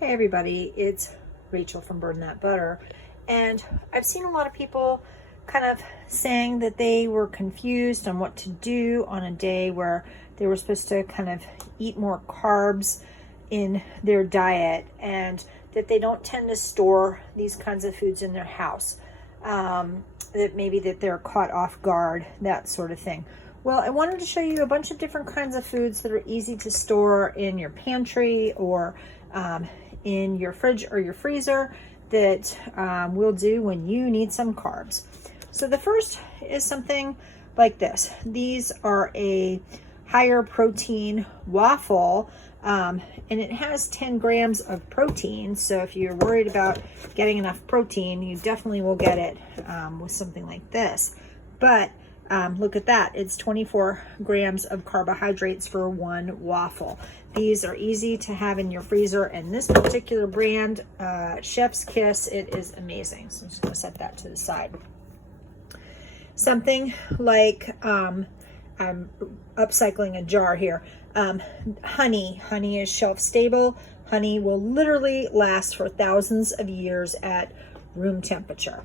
Hey everybody, it's Rachel from Burn That Butter, and I've seen a lot of people kind of saying that they were confused on what to do on a day where they were supposed to kind of eat more carbs in their diet, and that they don't tend to store these kinds of foods in their house, that maybe that they're caught off guard, that sort of thing. Well, I wanted to show you a bunch of different kinds of foods that are easy to store in your pantry or in your fridge or your freezer that will do when you need some carbs. So the first is something like this. These are a higher protein waffle, and it has 10 grams of protein. So if you're worried about getting enough protein, you definitely will get it with something like this. But look at that, it's 24 grams of carbohydrates for one waffle. These are easy to have in your freezer, and this particular brand, Chef's Kiss, it is amazing. So I'm just gonna set that to the side. Something like, I'm upcycling a jar here. Honey is shelf stable. Honey will literally last for thousands of years at room temperature.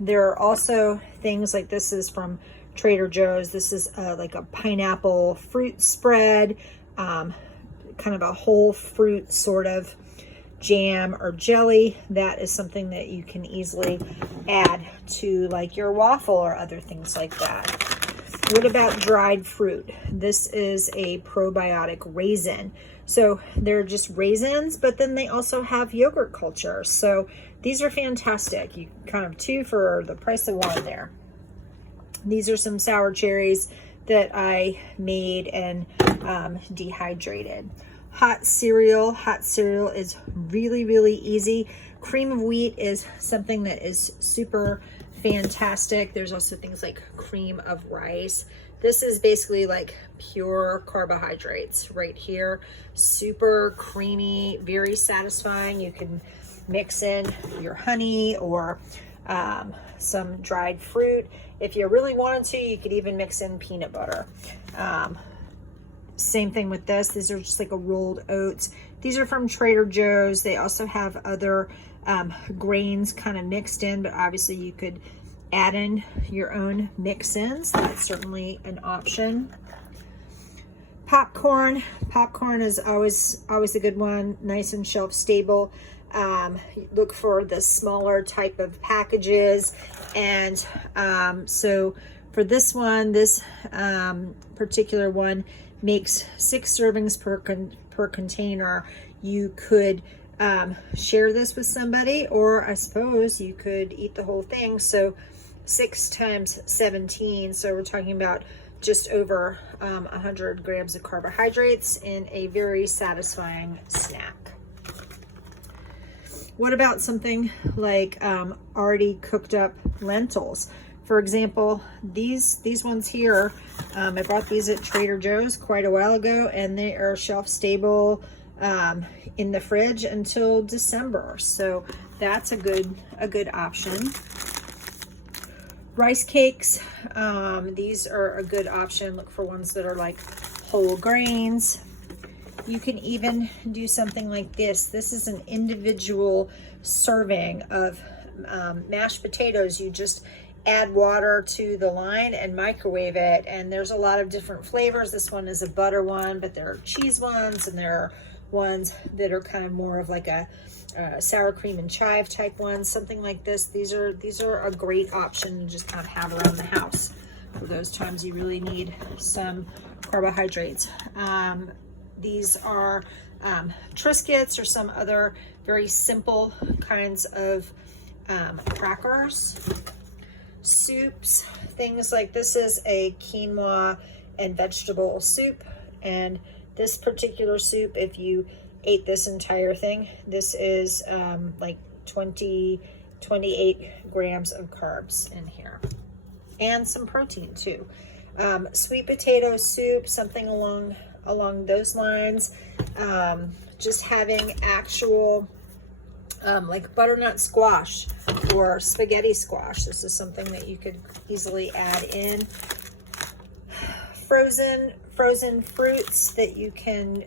There are also things like, this is from Trader Joe's. This is like a pineapple fruit spread, kind of a whole fruit sort of jam or jelly. That is something that you can easily add to like your waffle or other things like that. What about dried fruit? This is a probiotic raisin. So they're just raisins, but then they also have yogurt culture. So these are fantastic. You kind of two for the price of one there. These are some sour cherries that I made and dehydrated. Hot cereal. Hot cereal is really, really easy. Cream of wheat is something that is super fantastic. There's also things like cream of rice. This is basically like pure carbohydrates right here. Super creamy, very satisfying. You can mix in your honey or some dried fruit. If you really wanted to, you could even mix in peanut butter. Same thing with this. These are just like a rolled oats. These are from Trader Joe's. They also have other grains kind of mixed in, but obviously you could add in your own mix-ins. That's certainly an option. Popcorn is always a good one. Nice and shelf stable. Look for the smaller type of packages, and so for this one, this particular one makes 6 servings per container. You could share this with somebody, or I suppose you could eat the whole thing. So 6 times 17, so we're talking about just over 100 grams of carbohydrates in a very satisfying snack. What about something like already cooked up lentils? For example, these ones here, I bought these at Trader Joe's quite a while ago, and they are shelf stable in the fridge until December. So that's a good option. Rice cakes, these are a good option. Look for ones that are like whole grains. You can even do something like this. This is an individual serving of mashed potatoes. You just add water to the line and microwave it, and there's a lot of different flavors. This one is a butter one, but there are cheese ones, and there are ones that are kind of more of like a sour cream and chive type ones, something like this. These are a great option to just kind of have around the house for those times you really need some carbohydrates. These are Triscuits or some other very simple kinds of crackers. Soups, things like this is a quinoa and vegetable soup, and this particular soup, if you ate this entire thing, this is like 28 grams of carbs in here, and some protein too. Sweet potato soup, something along those lines. Just having actual like butternut squash or spaghetti squash. This is something that you could easily add in. Frozen frozen fruits that you can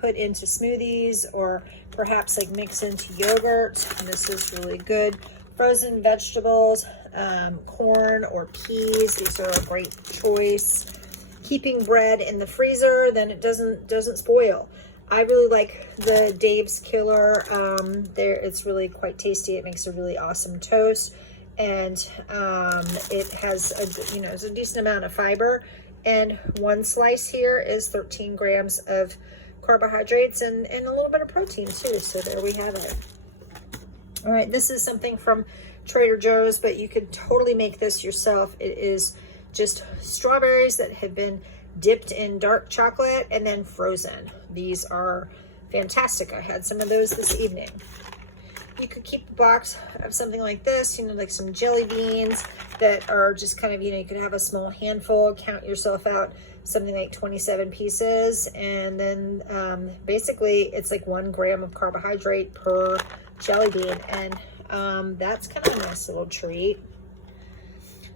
put into smoothies or perhaps like mix into yogurt. And this is really good. Frozen vegetables, corn or peas. These are a great choice. Keeping bread in the freezer, then it doesn't spoil. I really like the Dave's Killer. It's really quite tasty. It makes a really awesome toast, and it has it's a decent amount of fiber. And one slice here is 13 grams of carbohydrates and a little bit of protein too. So there we have it. All right, this is something from Trader Joe's, but you could totally make this yourself. It is just strawberries that have been dipped in dark chocolate and then frozen. These are fantastic. I had some of those this evening. You could keep a box of something like this, like some jelly beans that are just kind of, you could have a small handful, count yourself out something like 27 pieces. And then basically it's like 1 gram of carbohydrate per jelly bean. And that's kind of a nice little treat.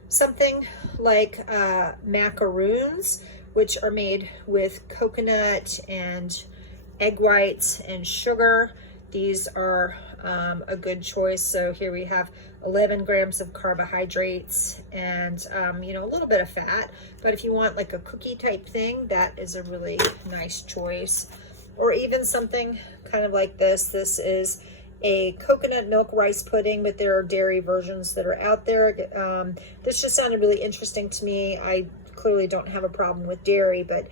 Something like macaroons, which are made with coconut and egg whites and sugar. These are a good choice. So here we have 11 grams of carbohydrates and a little bit of fat. But if you want like a cookie type thing, that is a really nice choice. Or even something kind of like this. This is a coconut milk rice pudding, but there are dairy versions that are out there. This just sounded really interesting to me. I clearly don't have a problem with dairy, but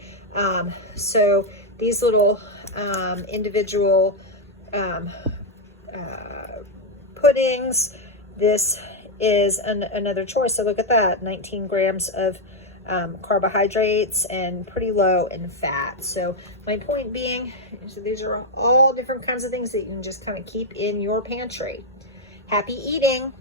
so these little individual puddings, this is another choice. So look at that, 19 grams of carbohydrates and pretty low in fat. So my point being, so these are all different kinds of things that you can just kind of keep in your pantry. Happy eating.